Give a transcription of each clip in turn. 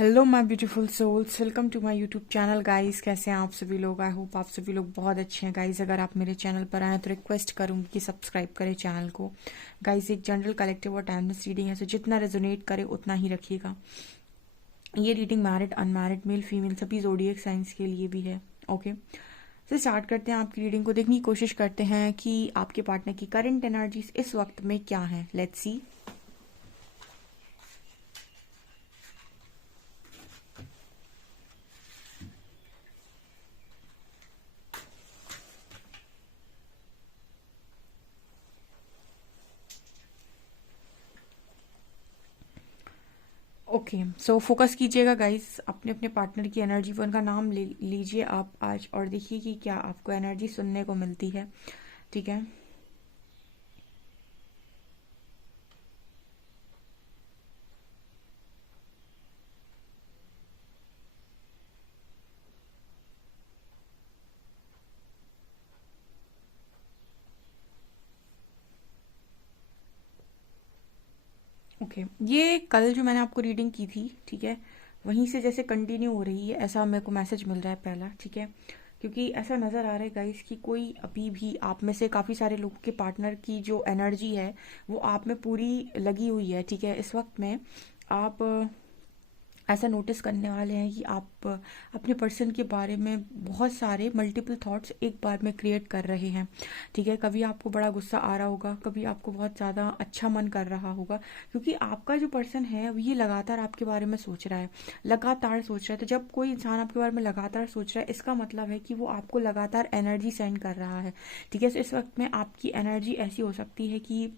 Hello my beautiful souls, welcome to my YouTube channel guys. कैसे हैं आप सभी लोग? आई होप आप सभी लोग बहुत अच्छे हैं गाइस। अगर आप मेरे चैनल पर आए तो रिक्वेस्ट करूंगी कि सब्सक्राइब करें चैनल को। गाइस, एक जनरल कलेक्टिव और टाइमलेस रीडिंग है, सो जितना रेजोनेट करे उतना ही रखिएगा। ये reading married, unmarried, male female सभी ज़ोडिएक साइंस के लिए भी है। ओके, तो स्टार्ट करते हैं। आपकी रीडिंग को देखने की कोशिश करते हैं कि आपके पार्टनर की करंट एनर्जीज इस वक्त में क्या है। Let's see. Okay, so focus कीजिएगा गाइस अपने अपने पार्टनर की एनर्जी पर। उनका नाम ले लीजिए आप आज और देखिए कि क्या आपको एनर्जी सुनने को मिलती है। ठीक है, ओके। ये कल जो मैंने आपको रीडिंग की थी, ठीक है, वहीं से जैसे कंटिन्यू हो रही है, ऐसा मेरे को मैसेज मिल रहा है पहला। ठीक है, क्योंकि ऐसा नज़र आ रहा है गाइस कि कोई अभी भी आप में से काफ़ी सारे लोगों के पार्टनर की जो एनर्जी है वो आप में पूरी लगी हुई है। ठीक है, इस वक्त में आप ऐसा नोटिस करने वाले हैं कि आप अपने पर्सन के बारे में बहुत सारे मल्टीपल थॉट्स एक बार में क्रिएट कर रहे हैं। ठीक है, कभी आपको बड़ा गुस्सा आ रहा होगा, कभी आपको बहुत ज़्यादा अच्छा मन कर रहा होगा, क्योंकि आपका जो पर्सन है ये लगातार आपके बारे में सोच रहा है, लगातार सोच रहा है। तो जब कोई इंसान आपके बारे में लगातार सोच रहा है, इसका मतलब है कि वो आपको लगातार एनर्जी सेंड कर रहा है। ठीक है, तो इस वक्त में आपकी एनर्जी ऐसी हो सकती है कि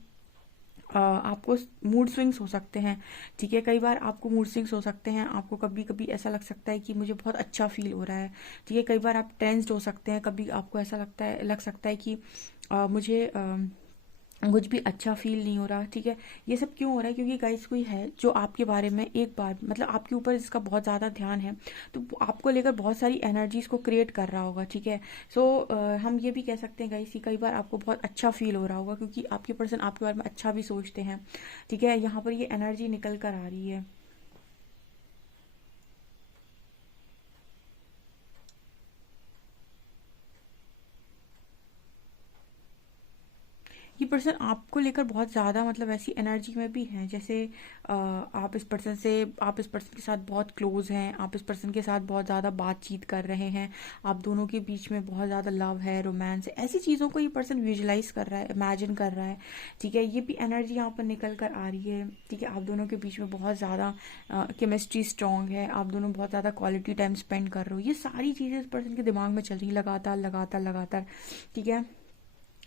आपको मूड स्विंग्स हो सकते हैं। ठीक है, कई बार आपको मूड स्विंग्स हो सकते हैं। आपको कभी कभी ऐसा लग सकता है कि मुझे बहुत अच्छा फील हो रहा है। ठीक है, कई बार आप टेंस्ड हो सकते हैं। कभी आपको ऐसा लग सकता है कि मुझे कुछ भी अच्छा फील नहीं हो रहा। ठीक है, ये सब क्यों हो रहा है? क्योंकि गाइस कोई है जो आपके बारे में एक बार मतलब आपके ऊपर जिसका बहुत ज़्यादा ध्यान है, तो वो आपको लेकर बहुत सारी एनर्जीज को क्रिएट कर रहा होगा। ठीक है, सो हम ये भी कह सकते हैं गाइस कि कई बार आपको बहुत अच्छा फील हो रहा होगा क्योंकि आपके पर्सन आपके बारे में अच्छा भी सोचते हैं। ठीक है, यहाँ पर ये एनर्जी निकल कर आ रही है। ये पर्सन आपको लेकर बहुत ज़्यादा मतलब ऐसी एनर्जी में भी हैं, जैसे आप इस पर्सन के साथ बहुत क्लोज हैं, आप इस पर्सन के साथ बहुत ज़्यादा बातचीत कर रहे हैं, आप दोनों के बीच में बहुत ज़्यादा लव है, रोमांस है। ऐसी चीज़ों को ये पर्सन विजुलाइज कर रहा है, इमेजिन कर रहा है। ठीक है, ये भी एनर्जी यहाँ पर निकल कर आ रही है। ठीक है, आप दोनों के बीच में बहुत ज़्यादा केमिस्ट्री स्ट्रांग है, आप दोनों बहुत ज़्यादा क्वालिटी टाइम स्पेंड कर रहे हो। ये सारी चीज़ें इस पर्सन के दिमाग में चल रही हैं लगातार लगातार लगातार। ठीक है,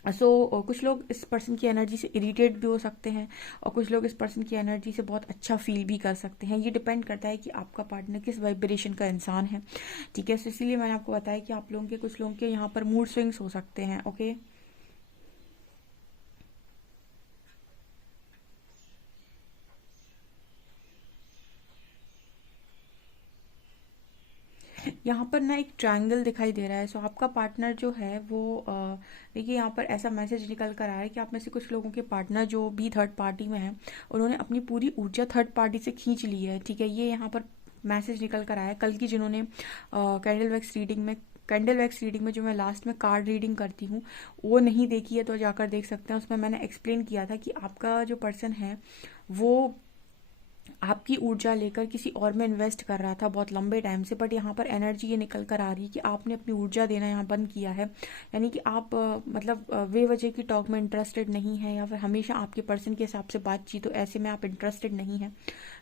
कुछ लोग इस पर्सन की एनर्जी से इरिटेट भी हो सकते हैं और कुछ लोग इस पर्सन की एनर्जी से बहुत अच्छा फील भी कर सकते हैं। ये डिपेंड करता है कि आपका पार्टनर किस वाइब्रेशन का इंसान है। ठीक है, इसीलिए मैंने आपको बताया कि आप लोगों के कुछ लोगों के यहाँ पर मूड स्विंग्स हो सकते हैं। ओके, यहाँ पर ना एक ट्रायंगल दिखाई दे रहा है। सो आपका पार्टनर जो है वो देखिए, यहाँ पर ऐसा मैसेज निकल कर आया है कि आप में से कुछ लोगों के पार्टनर जो भी थर्ड पार्टी में हैं, उन्होंने अपनी पूरी ऊर्जा थर्ड पार्टी से खींच ली है। ठीक है, ये यहाँ पर मैसेज निकल कर आया है। कल की जिन्होंने कैंडल वैक्स रीडिंग में जो मैं लास्ट में कार्ड रीडिंग करती हूँ वो नहीं देखी है तो जाकर देख सकते हैं। उसमें मैंने एक्सप्लेन किया था कि आपका जो पर्सन है वो आपकी ऊर्जा लेकर किसी और में इन्वेस्ट कर रहा था बहुत लंबे टाइम से, बट यहाँ पर एनर्जी ये निकल कर आ रही है कि आपने अपनी ऊर्जा देना यहाँ बंद किया है। यानी कि आप मतलब बेवजह की टॉक में इंटरेस्टेड नहीं है, या फिर हमेशा आपके पर्सन के हिसाब से बातचीत हो, ऐसे में आप इंटरेस्टेड नहीं है।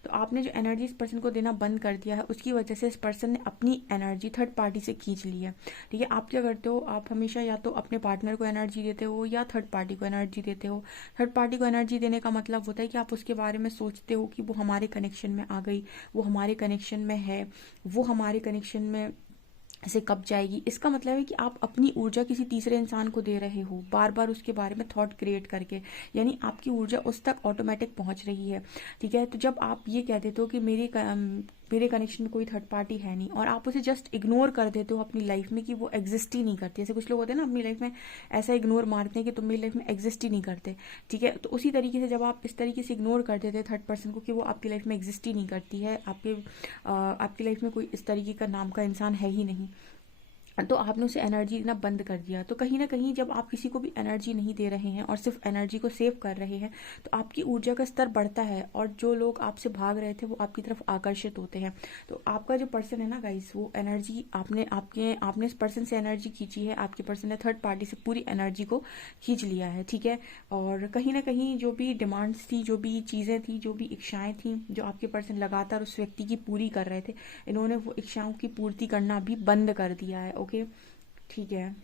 तो आपने जो एनर्जी इस पर्सन को देना बंद कर दिया है, उसकी वजह से इस पर्सन ने अपनी एनर्जी थर्ड पार्टी से खींच ली है। ठीक है, आप क्या करते हो? आप हमेशा या तो अपने पार्टनर को एनर्जी देते हो या थर्ड पार्टी को एनर्जी देते हो। थर्ड पार्टी को एनर्जी देने का मतलब होता है कि आप उसके बारे में सोचते हो कि वो हमारे कनेक्शन में आ गई, वो हमारे कनेक्शन में है, वो हमारे कनेक्शन में से कब जाएगी। इसका मतलब है कि आप अपनी ऊर्जा किसी तीसरे इंसान को दे रहे हो, बार बार उसके बारे में थॉट क्रिएट करके। यानी आपकी ऊर्जा उस तक ऑटोमेटिक पहुंच रही है। ठीक है, तो जब आप ये कह देते हो कि मेरे कनेक्शन में कोई थर्ड पार्टी है नहीं, और आप उसे जस्ट इग्नोर कर देते हो अपनी लाइफ में कि वो एग्जिस्ट ही नहीं करती। जैसे कुछ लोग होते हैं ना अपनी लाइफ में ऐसा इग्नोर मारते हैं कि तुम मेरी लाइफ में एग्जिस्ट ही नहीं करते, ठीक है। तो उसी तरीके से जब आप इस तरीके से इग्नोर कर देते हैं थर्ड पर्सन को कि वो आपकी लाइफ में एग्जिस्ट ही नहीं करती है, आपकी लाइफ में कोई इस तरीके का नाम का इंसान है ही नहीं, तो आपने उसे एनर्जी देना बंद कर दिया। तो कहीं ना कहीं जब आप किसी को भी एनर्जी नहीं दे रहे हैं और सिर्फ एनर्जी को सेव कर रहे हैं, तो आपकी ऊर्जा का स्तर बढ़ता है, और जो लोग आपसे भाग रहे थे वो आपकी तरफ आकर्षित होते हैं। तो आपका जो पर्सन है ना गाइस, वो एनर्जी आपने इस पर्सन से एनर्जी खींची है, आपके पर्सन ने थर्ड पार्टी से पूरी एनर्जी को खींच लिया है, ठीक है। और कहीं ना कहीं जो भी डिमांड्स थी, जो भी चीज़ें थी, जो भी इच्छाएं थी, जो आपके पर्सन लगातार उस व्यक्ति की पूरी कर रहे थे, इन्होंने वो इच्छाओं की पूर्ति करना भी बंद कर दिया है। ओके, ठीक है।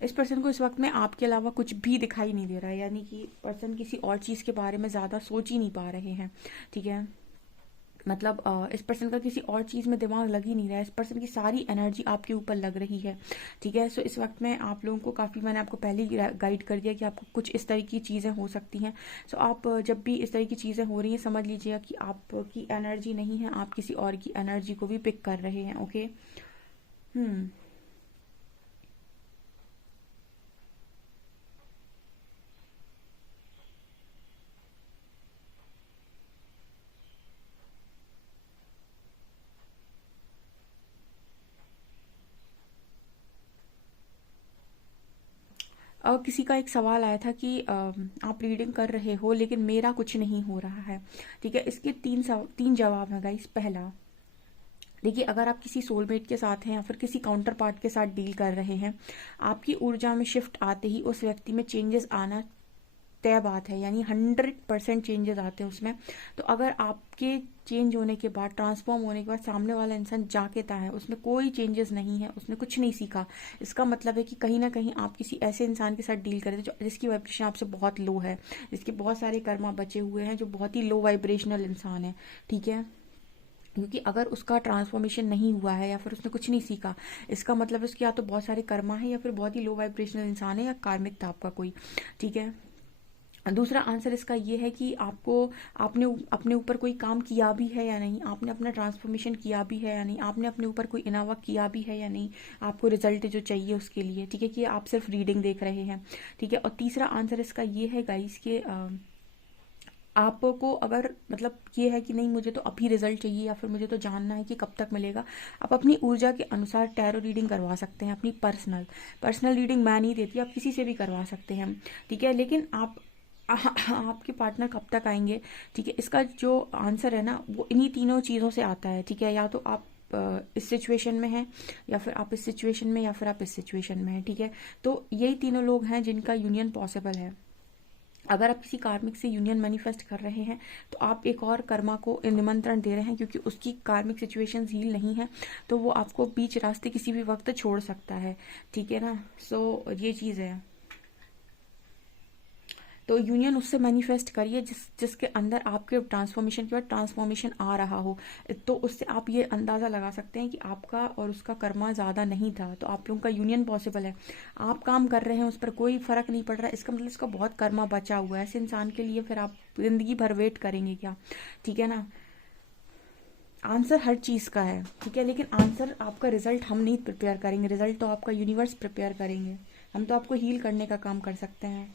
इस पर्सन को इस वक्त में आपके अलावा कुछ भी दिखाई नहीं दे रहा है, यानी कि पर्सन किसी और चीज़ के बारे में ज़्यादा सोच ही नहीं पा रहे हैं, ठीक है। मतलब इस पर्सन का किसी और चीज़ में दिमाग लग ही नहीं रहा है, इस पर्सन की सारी एनर्जी आपके ऊपर लग रही है, ठीक है। सो इस वक्त में आप लोगों को काफ़ी, मैंने आपको पहले ही गाइड कर दिया कि आपको कुछ इस तरह की चीज़ें हो सकती हैं। सो आप जब भी इस तरह की चीज़ें हो रही हैं, समझ लीजिएगा कि आपकी एनर्जी नहीं है, आप किसी और की एनर्जी को भी पिक कर रहे हैं। ओके। हम्म। किसी का एक सवाल आया था कि आप रीडिंग कर रहे हो लेकिन मेरा कुछ नहीं हो रहा है, ठीक है। इसके तीन जवाब हैं गाइस। पहला, देखिए, अगर आप किसी सोलमेट के साथ हैं या फिर किसी काउंटर पार्ट के साथ डील कर रहे हैं, आपकी ऊर्जा में शिफ्ट आते ही उस व्यक्ति में चेंजेस आना तय बात है, यानी 100% चेंजेस आते हैं उसमें। तो अगर आपके चेंज होने के बाद, ट्रांसफॉर्म होने के बाद सामने वाला इंसान जा कहता है उसमें कोई चेंजेस नहीं है, उसने कुछ नहीं सीखा, इसका मतलब है कि कहीं ना कहीं आप किसी ऐसे इंसान के साथ डील कर रहे थे जो जिसकी वाइब्रेशन आपसे बहुत लो है, जिसके बहुत सारे कर्मा बचे हुए हैं, जो बहुत ही लो वाइब्रेशनल इंसान है, ठीक है। क्योंकि अगर उसका ट्रांसफॉर्मेशन नहीं हुआ है या फिर उसने कुछ नहीं सीखा, इसका मतलब है उसके या तो बहुत सारे कर्मा है या फिर बहुत ही लो वाइब्रेशनल इंसान है, या कार्मिक था आपका कोई, ठीक है। दूसरा आंसर इसका ये है कि आपको आपने अपने ऊपर कोई काम किया भी है या नहीं, आपने अपना ट्रांसफॉर्मेशन किया भी है या नहीं, आपने अपने ऊपर कोई इनावा किया भी है या नहीं, आपको रिजल्ट जो चाहिए उसके लिए, ठीक है, कि आप सिर्फ रीडिंग देख रहे हैं, ठीक है। और तीसरा आंसर इसका ये है गाइस कि आपको अगर मतलब ये है कि नहीं मुझे तो अभी रिजल्ट चाहिए या फिर मुझे तो जानना है कि कब तक मिलेगा, आप अपनी ऊर्जा के अनुसार टैरो रीडिंग करवा सकते हैं, अपनी पर्सनल रीडिंग मैं नहीं देती, आप किसी से भी करवा सकते हैं, ठीक है। लेकिन आपके पार्टनर कब तक आएंगे, ठीक है, इसका जो आंसर है ना वो इन्हीं तीनों चीज़ों से आता है, ठीक है। या तो आप इस सिचुएशन में हैं, या फिर आप इस सिचुएशन में, या फिर आप इस सिचुएशन में हैं, ठीक है। तो यही तीनों लोग हैं जिनका यूनियन पॉसिबल है। अगर आप किसी कार्मिक से यूनियन मैनिफेस्ट कर रहे हैं, तो आप एक और कर्मा को निमंत्रण दे रहे हैं, क्योंकि उसकी कार्मिक सिचुएशंस हील नहीं है, तो वो आपको बीच रास्ते किसी भी वक्त छोड़ सकता है, ठीक है ना। सो ये चीज़ है। तो यूनियन उससे मैनिफेस्ट करिए जिसके अंदर आपके ट्रांसफॉर्मेशन के बाद ट्रांसफॉर्मेशन आ रहा हो, तो उससे आप ये अंदाज़ा लगा सकते हैं कि आपका और उसका कर्मा ज़्यादा नहीं था, तो आप लोगों का यूनियन पॉसिबल है। आप काम कर रहे हैं, उस पर कोई फ़र्क नहीं पड़ रहा है, इसका मतलब इसका बहुत कर्मा बचा हुआ है, ऐसे इंसान के लिए फिर आप ज़िंदगी भर वेट करेंगे क्या, ठीक है ना। आंसर हर चीज़ का है, ठीक है, लेकिन आंसर आपका रिजल्ट हम नहीं प्रिपेयर करेंगे, रिजल्ट तो आपका यूनिवर्स प्रिपेयर करेंगे, हम तो आपको हील करने का काम कर सकते हैं।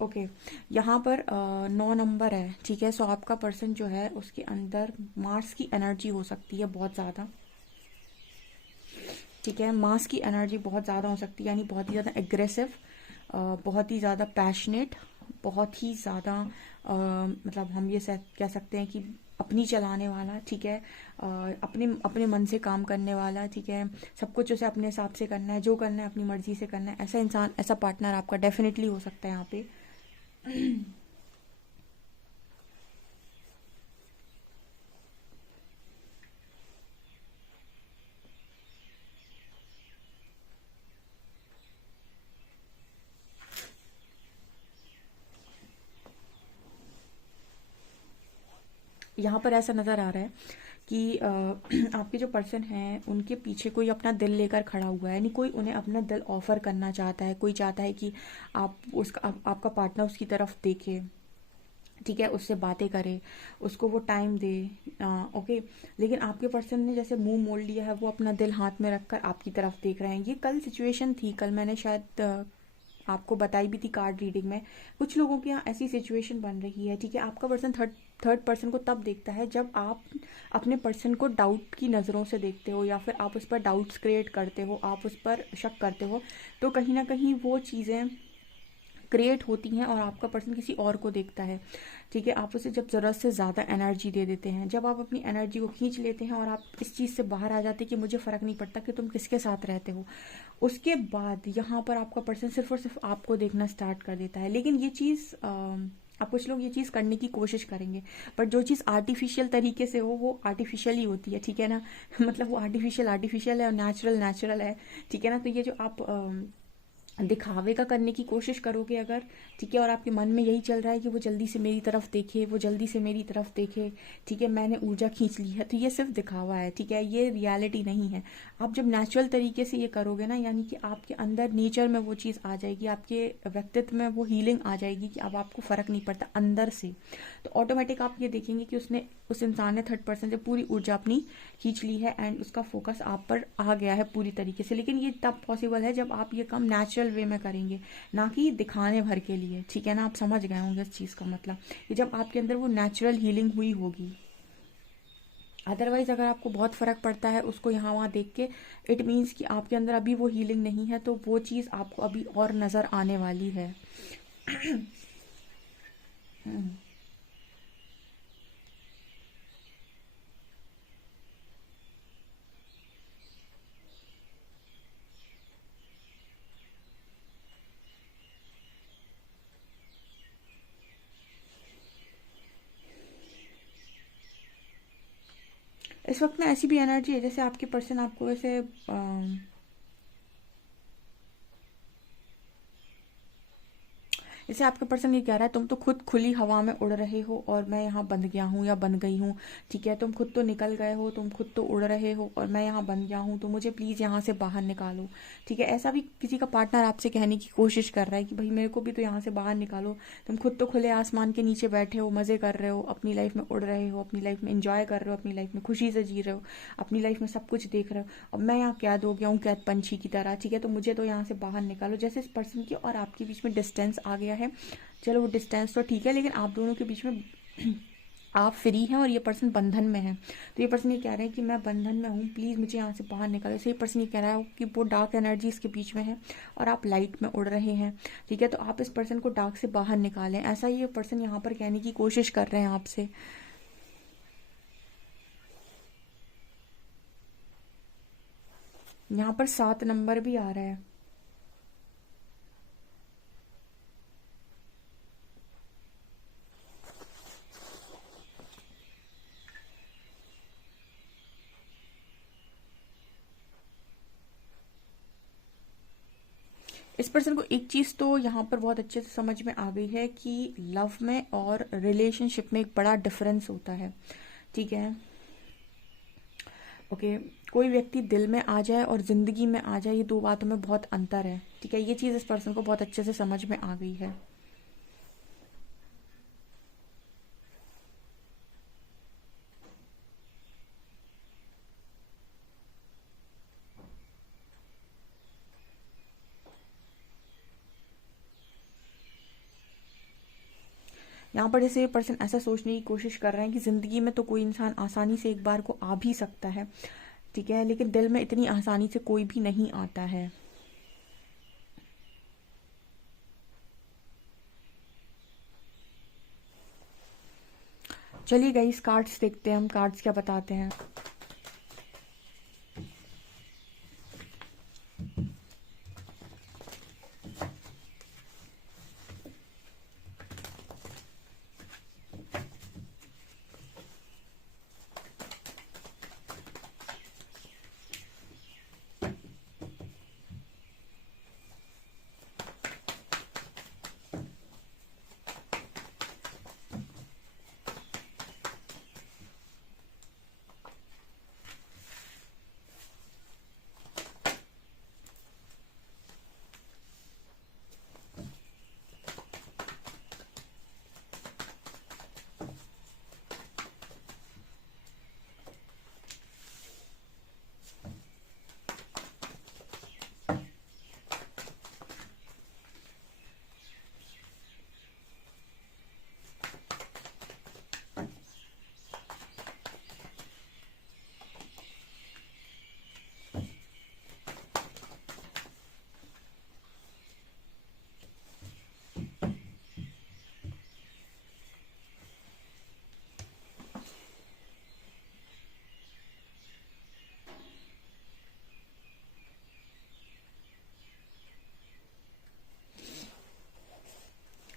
ओके, यहाँ पर 9 नंबर है, ठीक है। सो आपका पर्सन जो है उसके अंदर मार्स की एनर्जी हो सकती है बहुत ज़्यादा, ठीक है। मार्स की एनर्जी बहुत ज़्यादा हो सकती है, यानी बहुत ही ज़्यादा एग्रेसिव, बहुत ही ज़्यादा पैशनेट, बहुत ही ज़्यादा मतलब हम ये कह सकते हैं कि अपनी चलाने वाला, ठीक है। अपने अपने मन से काम करने वाला, ठीक है। सब कुछ उसे अपने हिसाब से करना है, जो करना है अपनी मर्जी से करना है, ऐसा इंसान, ऐसा पार्टनर आपका डेफिनेटली हो सकता है यहाँ पे। यहाँ पर ऐसा नज़र आ रहा है कि आपके जो पर्सन है उनके पीछे कोई अपना दिल लेकर खड़ा हुआ है, यानी कोई उन्हें अपना दिल ऑफर करना चाहता है, कोई चाहता है कि आपका पार्टनर उसकी तरफ देखे, ठीक है, उससे बातें करे, उसको वो टाइम दे। ओके, लेकिन आपके पर्सन ने जैसे मुंह मोड़ लिया है, वो अपना दिल हाथ में रखकर आपकी तरफ देख रहे हैं। ये कल सिचुएशन थी, कल मैंने शायद आपको बताई भी थी कार्ड रीडिंग में। कुछ लोगों के यहाँ ऐसी सिचुएशन बन रही है, ठीक है। आपका पर्सन थर्ड पर्सन को तब देखता है जब आप अपने पर्सन को डाउट की नज़रों से देखते हो, या फिर आप उस पर डाउट्स क्रिएट करते हो, आप उस पर शक करते हो। तो कहीं ना कहीं वो चीज़ें क्रिएट होती हैं और आपका पर्सन किसी और को देखता है, ठीक है। आप उसे जब ज़रूरत से ज़्यादा एनर्जी दे देते हैं, जब आप अपनी एनर्जी को खींच लेते हैं और आप इस चीज़ से बाहर आ जाते हैं कि मुझे फ़र्क नहीं पड़ता कि तुम किसके साथ रहते हो, उसके बाद यहाँ पर आपका पर्सन सिर्फ और सिर्फ आपको देखना स्टार्ट कर देता है। लेकिन ये चीज़ आप कुछ लोग ये चीज़ करने की कोशिश करेंगे, बट जो चीज़ आर्टिफिशियल तरीके से हो वो आर्टिफिशियल ही होती है, ठीक है ना। मतलब वो आर्टिफिशियल आर्टिफिशियल है और नेचुरल नेचुरल है, ठीक है ना। तो ये जो आप दिखावे का करने की कोशिश करोगे अगर, ठीक है, और आपके मन में यही चल रहा है कि वो जल्दी से मेरी तरफ देखे, वो जल्दी से मेरी तरफ देखे, ठीक है, मैंने ऊर्जा खींच ली है, तो ये सिर्फ दिखावा है, ठीक है, ये रियलिटी नहीं है। आप जब नेचुरल तरीके से ये करोगे ना, यानी कि आपके अंदर नेचर में वो चीज़ आ जाएगी, आपके व्यक्तित्व में वो हीलिंग आ जाएगी कि अब आपको फ़र्क नहीं पड़ता अंदर से, तो ऑटोमेटिक आप ये देखेंगे कि उस इंसान ने थर्ड पर्सन से पूरी ऊर्जा अपनी खींच ली है एंड उसका फोकस आप पर आ गया है पूरी तरीके से। लेकिन ये तब पॉसिबल है जब आप ये काम नेचुरल वे में करेंगे, ना कि दिखाने भर के लिए, ठीक है ना। आप समझ गए होंगे इस चीज़ का मतलब, कि जब आपके अंदर वो नेचुरल हीलिंग हुई होगी। अदरवाइज अगर आपको बहुत फ़र्क पड़ता है उसको यहाँ वहाँ देख के, इट मीन्स कि आपके अंदर अभी वो हीलिंग नहीं है, तो वो चीज़ आपको अभी और नज़र आने वाली है। इस वक्त ना ऐसी भी एनर्जी है जैसे आपके पर्सन आपको वैसे जैसे आपका पर्सन ये कह रहा है तुम तो खुद खुली हवा में उड़ रहे हो और मैं यहाँ बंध गया हूँ या बंध गई हूँ, ठीक है। तुम खुद तो निकल गए हो, तुम खुद तो उड़ रहे हो और मैं यहाँ बंध गया हूँ, तो मुझे प्लीज़ यहाँ से बाहर निकालो, ठीक है। ऐसा भी किसी का पार्टनर आपसे कहने की कोशिश कर रहा है कि भाई मेरे को भी तो यहाँ से बाहर निकालो। तुम खुद तो खुले आसमान के नीचे बैठे हो, मज़े कर रहे हो, अपनी लाइफ में उड़ रहे हो, अपनी लाइफ में इंजॉय कर रहे हो, अपनी लाइफ में खुशी से जी रहे हो, अपनी लाइफ में सब कुछ देख रहे हो। अब मैं यहाँ कैद हो गया हूँ, कैद पंछी की तरह, ठीक है। तो मुझे तो यहाँ से बाहर निकालो। जैसे इस पर्सन की और आपके बीच में डिस्टेंस आ गया है, चलो वो डिस्टेंस तो ठीक है, लेकिन आप दोनों के बीच में आप फ्री हैं और ये पर्सन बंधन में है। तो ये पर्सन ये कह रहे हैं कि मैं बंधन में हूँ, प्लीज़ मुझे यहाँ से बाहर निकालो। सही, पर्सन ये कह रहा है कि वो डार्क एनर्जी इसके बीच में है और आप लाइट में उड़ रहे हैं, ठीक है। तो आप इस पर्सन को डार्क से बाहर निकालें, ऐसा ही ये पर्सन यहाँ पर कहने की कोशिश कर रहे हैं आपसे। यहाँ पर 7 नंबर भी आ रहा है। इस पर्सन को एक चीज़ तो यहाँ पर बहुत अच्छे से समझ में आ गई है कि लव में और रिलेशनशिप में एक बड़ा डिफरेंस होता है, ठीक है। ओके, कोई व्यक्ति दिल में आ जाए और ज़िंदगी में आ जाए, ये दो बातों में बहुत अंतर है, ठीक है। ये चीज़ इस पर्सन को बहुत अच्छे से समझ में आ गई है। यहाँ पर जैसे ये पर्सन ऐसा सोचने की कोशिश कर रहे हैं कि ज़िंदगी में तो कोई इंसान आसानी से एक बार को आ भी सकता है, ठीक है, लेकिन दिल में इतनी आसानी से कोई भी नहीं आता है। चलिए गाइस, कार्ड्स देखते हैं हम, कार्ड्स क्या बताते हैं।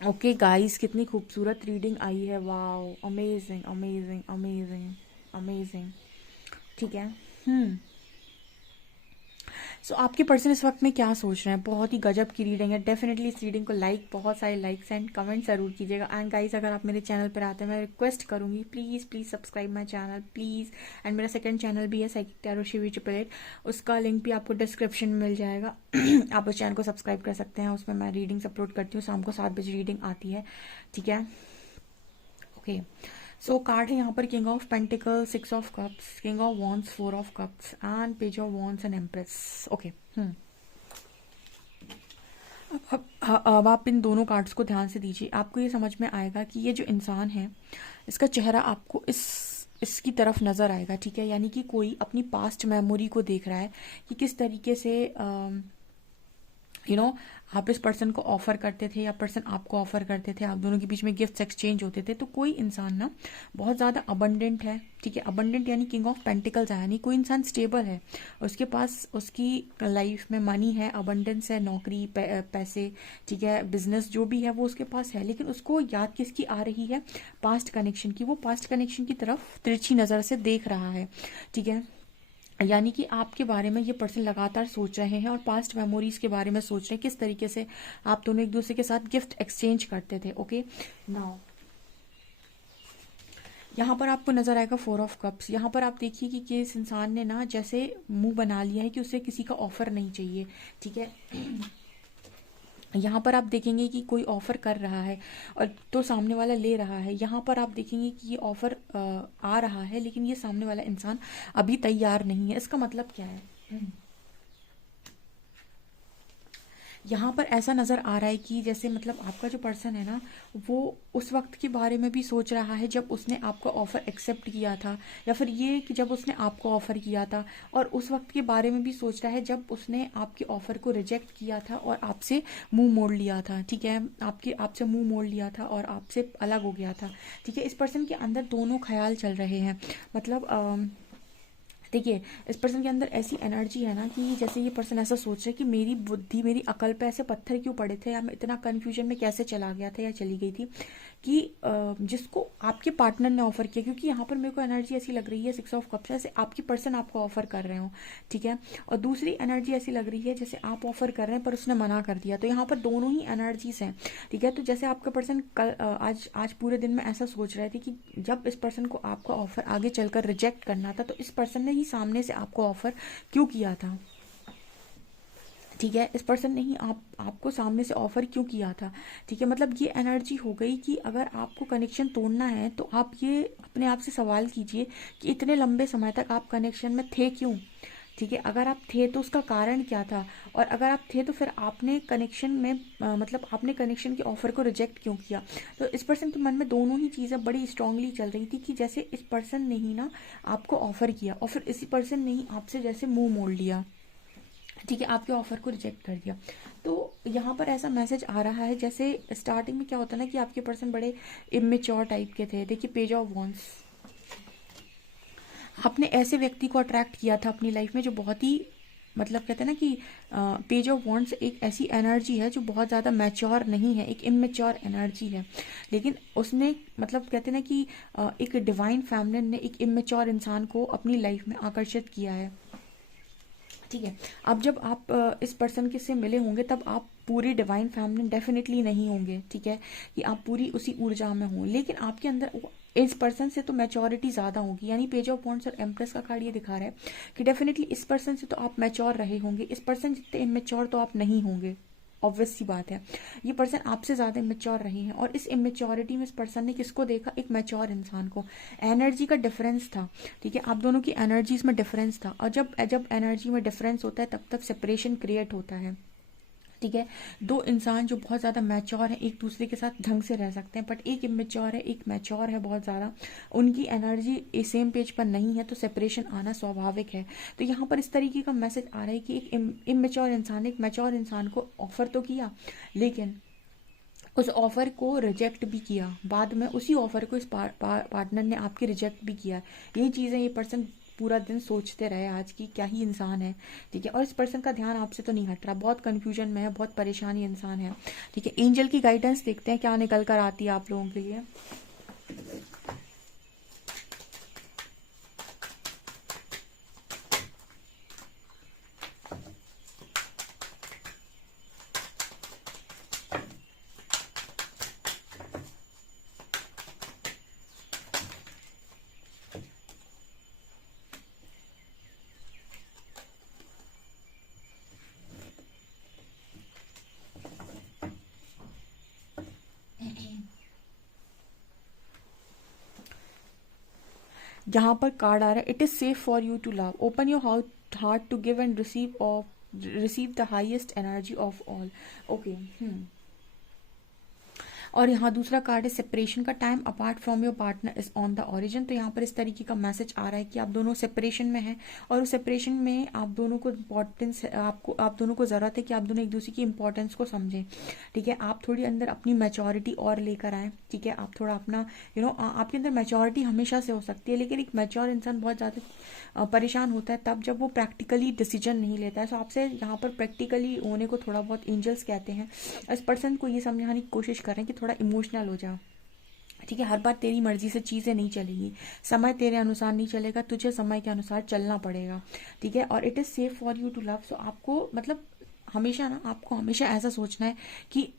ओके गाइस, कितनी खूबसूरत रीडिंग आई है, wow, amazing amazing amazing amazing. ठीक है। हम्म। सो आपके पर्सन इस वक्त में क्या सोच रहे हैं? बहुत ही गजब की रीडिंग है। डेफिनेटली इस रीडिंग को लाइक, बहुत सारे लाइक्स एंड कमेंट जरूर कीजिएगा। एंड गाइस, अगर आप मेरे चैनल पर आते हैं, मैं रिक्वेस्ट करूंगी, please please subscribe my channel please. And मेरा सेकंड चैनल भी है, साइकिक टैरो शिवी ट्रिपल 8, उसका लिंक भी आपको डिस्क्रिप्शन में मिल जाएगा। आप उस चैनल को सब्सक्राइब कर सकते हैं, उसमें मैं रीडिंग्स अपलोड करती हूँ, शाम को 7 बजे रीडिंग आती है। ठीक है। ओके। सो कार्ड है यहाँ पर king of pentacle, 6 of cups, king of wands, 4 of cups and page of wands and empress. Okay. अब आप इन दोनों कार्ड्स को ध्यान से दीजिए, आपको ये समझ में आएगा कि ये जो इंसान है, इसका चेहरा आपको इसकी तरफ नज़र आएगा। ठीक है। यानी कि कोई अपनी पास्ट मेमोरी को देख रहा है कि किस तरीके से आप इस पर्सन को ऑफर करते थे या पर्सन आपको ऑफर करते थे, आप दोनों के बीच में गिफ्ट्स एक्सचेंज होते थे। तो कोई इंसान ना बहुत ज़्यादा अबंडेंट है। ठीक है। अबंडेंट यानी किंग ऑफ पेंटिकल्स है, यानी कोई इंसान स्टेबल है, उसके पास उसकी लाइफ में मनी है, अबंडेंस है, नौकरी, पैसे, ठीक है, बिजनेस जो भी है वो उसके पास है। लेकिन उसको याद किसकी आ रही है? पास्ट कनेक्शन की। वो पास्ट कनेक्शन की तरफ तिरछी नज़र से देख रहा है। ठीक है। यानी कि आपके बारे में ये पर्सन लगातार सोच रहे हैं और पास्ट मेमोरीज के बारे में सोच रहे हैं, किस तरीके से आप दोनों एक दूसरे के साथ गिफ्ट एक्सचेंज करते थे। ओके। नाउ यहाँ पर आपको नजर आएगा 4 ऑफ कप्स। यहाँ पर आप देखिए कि इस इंसान ने ना जैसे मुंह बना लिया है कि उसे किसी का ऑफर नहीं चाहिए। ठीक है। यहाँ पर आप देखेंगे कि कोई ऑफर कर रहा है और तो सामने वाला ले रहा है। यहाँ पर आप देखेंगे कि ये ऑफर आ रहा है, लेकिन ये सामने वाला इंसान अभी तैयार नहीं है। इसका मतलब क्या है? यहाँ पर ऐसा नज़र आ रहा है कि जैसे मतलब आपका जो पर्सन है ना, वो उस वक्त के बारे में भी सोच रहा है जब उसने आपका ऑफ़र एक्सेप्ट किया था, या फिर ये कि जब उसने आपको ऑफ़र किया था, और उस वक्त के बारे में भी सोच रहा है जब उसने आपके ऑफ़र को रिजेक्ट किया था और आपसे मुंह मोड़ लिया था। ठीक है। आपसे मुंह मोड़ लिया था और आपसे अलग हो गया था। ठीक है। इस पर्सन के अंदर दोनों ख्याल चल रहे हैं। मतलब देखिए, इस पर्सन के अंदर ऐसी एनर्जी है ना कि जैसे ये पर्सन ऐसा सोच रहा है कि मेरी बुद्धि, मेरी अकल पे ऐसे पत्थर क्यों पड़े थे, या मैं इतना कन्फ्यूजन में कैसे चला गया था या चली गई थी कि जिसको आपके पार्टनर ने ऑफर किया। क्योंकि यहाँ पर मेरे को एनर्जी ऐसी लग रही है 6 ऑफ कप्स, जैसे आपकी पर्सन आपको ऑफर कर रहे हो। ठीक है। और दूसरी एनर्जी ऐसी लग रही है जैसे आप ऑफर कर रहे हैं पर उसने मना कर दिया। तो यहाँ पर दोनों ही एनर्जीज हैं। ठीक है। तो जैसे आपका पर्सन कल आज पूरे दिन में ऐसा सोच रहे थे कि जब इस पर्सन को आपका ऑफर आगे चलकर रिजेक्ट करना था, तो इस पर्सन ने ही सामने से आपको ऑफर क्यों किया था? ठीक है। इस पर्सन ने ही आपको सामने से ऑफर क्यों किया था? ठीक है। मतलब ये एनर्जी हो गई कि अगर आपको कनेक्शन तोड़ना है तो आप ये अपने आप से सवाल कीजिए कि इतने लंबे समय तक आप कनेक्शन में थे क्यों? ठीक है। अगर आप थे तो उसका कारण क्या था? और अगर आप थे तो फिर आपने कनेक्शन में मतलब आपने कनेक्शन के ऑफर को रिजेक्ट क्यों किया? तो इस पर्सन के मन में दोनों ही चीज़ें बड़ी स्ट्रांगली चल रही थी कि जैसे इस पर्सन ने ही ना आपको ऑफर किया और फिर इसी पर्सन ने ही आपसे जैसे मुंह मोड़ लिया। ठीक है। आपके ऑफर को रिजेक्ट कर दिया। तो यहाँ पर ऐसा मैसेज आ रहा है, जैसे स्टार्टिंग में क्या होता है ना कि आपके पर्सन बड़े इमेच्योर टाइप के थे। देखिए, पेज ऑफ वॉन्ड्स, आपने ऐसे व्यक्ति को अट्रैक्ट किया था अपनी लाइफ में जो बहुत ही मतलब कहते हैं ना कि पेज ऑफ वॉन्ड्स एक ऐसी एनर्जी है जो बहुत ज़्यादा मैच्योर नहीं है, एक इमेच्योर एनर्जी है। लेकिन उसने मतलब कहते हैं ना कि एक डिवाइन फेमिनिन ने एक इमेच्योर इंसान को अपनी लाइफ में आकर्षित किया है। ठीक है। अब जब आप इस पर्सन के से मिले होंगे तब आप पूरे डिवाइन फैमिली डेफिनेटली नहीं होंगे। ठीक है। कि आप पूरी उसी ऊर्जा में हो, लेकिन आपके अंदर इस पर्सन से तो मैच्योरिटी ज़्यादा होगी। यानी पेज ऑफ वॉन्ड्स और एम्प्रेस का कार्ड ये दिखा रहा है कि डेफिनेटली इस पर्सन से तो आप मैच्योर रहे होंगे, इस पर्सन जितने इमेच्योर तो आप नहीं होंगे। ऑब्वियस सी बात है। ये पर्सन आपसे ज़्यादा इमेच्योर रहे हैं और इस इमेच्योरिटी में इस पर्सन ने किसको देखा? एक मैच्योर इंसान को। एनर्जी का डिफरेंस था। ठीक है। आप दोनों की एनर्जीज में डिफरेंस था, और जब जब एनर्जी में डिफरेंस होता है तब तक सेपरेशन क्रिएट होता है। ठीक है। दो इंसान जो बहुत ज़्यादा मैच्योर है एक दूसरे के साथ ढंग से रह सकते हैं, बट एक इमेच्योर है, एक मैच्योर है बहुत ज़्यादा, उनकी एनर्जी सेम पेज पर नहीं है, तो सेपरेशन आना स्वाभाविक है। तो यहाँ पर इस तरीके का मैसेज आ रहा है कि एक इमेच्योर इंसान एक मैच्योर इंसान को ऑफर तो किया, लेकिन उस ऑफर को रिजेक्ट भी किया। बाद में उसी ऑफर को इस पार्टनर ने आपके रिजेक्ट भी किया। यही चीज़ें ये पर्सन पूरा दिन सोचते रहे आज की क्या ही इंसान है, ठीक है। और इस पर्सन का ध्यान आपसे तो नहीं हट रहा, बहुत कन्फ्यूजन में है, बहुत परेशानी इंसान है, ठीक है। एंजल की गाइडेंस देखते हैं क्या निकल कर आती है आप लोगों के लिए। यहाँ पर कार्ड आ रहा है, it is safe for you to love, open your heart to give and receive the highest energy of all. Okay. और यहाँ दूसरा कार्ड है सेपरेशन का time apart from your partner is on the origin. तो यहाँ पर इस तरीके का मैसेज आ रहा है कि आप दोनों सेपरेशन में हैं और उस सेपरेशन में आप दोनों को इम्पोर्टेंस, आप दोनों को ज़रूरत है कि आप दोनों एक दूसरे की इंपॉर्टेंस को समझें, ठीक है। आप थोड़ी अंदर अपनी मैच्योरिटी और लेकर आए, ठीक है। आप थोड़ा अपना आपके अंदर मैच्योरिटी हमेशा से हो सकती है, लेकिन एक मैच्योर इंसान बहुत ज़्यादा परेशान होता है तब जब वो प्रैक्टिकली डिसीजन नहीं लेता है। सो आपसे यहाँ पर प्रैक्टिकली होने को थोड़ा बहुत एंजल्स कहते हैं। इस पर्सन को ये समझाने की कोशिश करें कि थोड़ा इमोशनल हो जाओ, ठीक है। हर बार तेरी मर्जी से चीज़ें नहीं चलेगी, समय तेरे अनुसार नहीं चलेगा, तुझे समय के अनुसार चलना पड़ेगा, ठीक है। और it is safe for you to love. So आपको मतलब हमेशा आपको हमेशा ऐसा सोचना है कि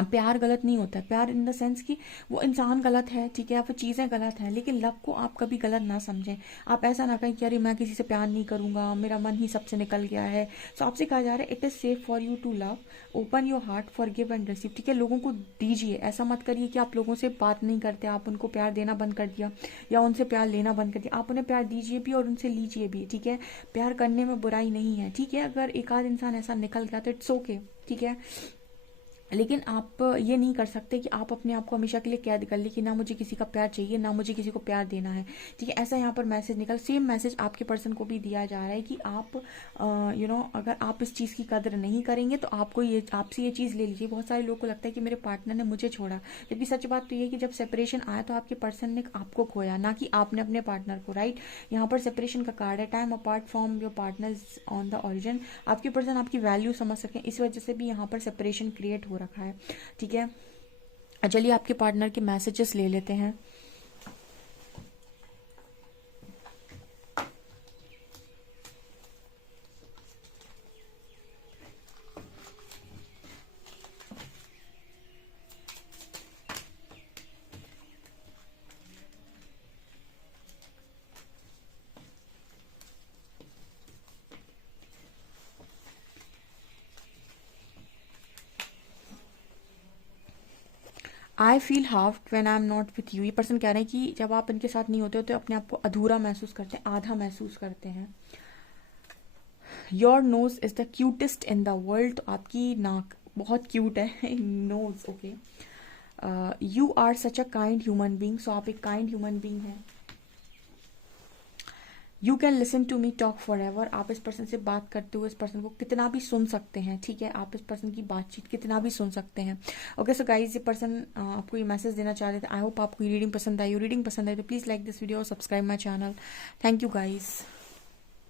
प्यार गलत नहीं होता है, प्यार इन द सेंस कि वो इंसान गलत है, ठीक है, या फिर चीज़ें गलत हैं, लेकिन लव को आप कभी गलत ना समझें। आप ऐसा ना कहें कि अरे मैं किसी से प्यार नहीं करूंगा, मेरा मन ही सबसे निकल गया है। सो आपसे कहा जा रहा है it is safe for you to love, open your heart for give and receive, ठीक है। लोगों को दीजिए, ऐसा मत करिए कि आप लोगों से बात नहीं करते, आप उनको प्यार देना बंद कर दिया या उनसे प्यार लेना बंद कर दिया। आप उन्हें प्यार दीजिए भी और उनसे लीजिए भी, ठीक है। प्यार करने में बुराई नहीं है, ठीक है। अगर एक आध इंसान ऐसा निकल गया तो इट्स ओके, ठीक है। लेकिन आप ये नहीं कर सकते कि आप अपने आप को हमेशा के लिए कैद कर ली कि ना मुझे किसी का प्यार चाहिए, ना मुझे किसी को प्यार देना है, ठीक है। ऐसा यहाँ पर मैसेज निकल, सेम मैसेज आपके पर्सन को भी दिया जा रहा है कि आप अगर आप इस चीज़ की कदर नहीं करेंगे तो आपको ये आपसे ये चीज़ ले लीजिए। बहुत सारे लोगों को लगता है कि मेरे पार्टनर ने मुझे छोड़ा, जबकि सच बात तो ये है कि जब सेपरेशन आया तो आपके पर्सन ने आपको खोया, ना कि आपने अपने पार्टनर को, राइट। यहाँ पर सेपरेशन का कार्ड है, time apart from your partner on the origin. आपके पर्सन आपकी वैल्यू समझ सकें, इस वजह से भी यहाँ पर सेपरेशन क्रिएट हो रखा है, ठीक है। चलिए आपके पार्टनर के मैसेजेस ले लेते हैं। I feel half when I am not with you. ये पर्सन कह रहे हैं कि जब आप इनके साथ नहीं होते हो तो अपने आप को अधूरा महसूस करते हैं, आधा महसूस करते हैं। Your nose is the cutest in the world. तो आपकी नाक बहुत क्यूट है, nose, okay. You are such a kind human being. So आप एक काइंड ह्यूमन बींग हैं। You can listen to me talk forever. आप इस पर्सन से बात करते हुए इस पर्सन को कितना भी सुन सकते हैं, ठीक है। आप इस पर्सन की बातचीत कितना भी सुन सकते हैं। ओके सो गाइज, ये पर्सन आपको ये मैसेज देना चाह रहे थे। आई होप आपको ये रीडिंग पसंद आई। रीडिंग पसंद आई तो प्लीज़ लाइक दिस वीडियो और subscribe my channel. Thank you guys.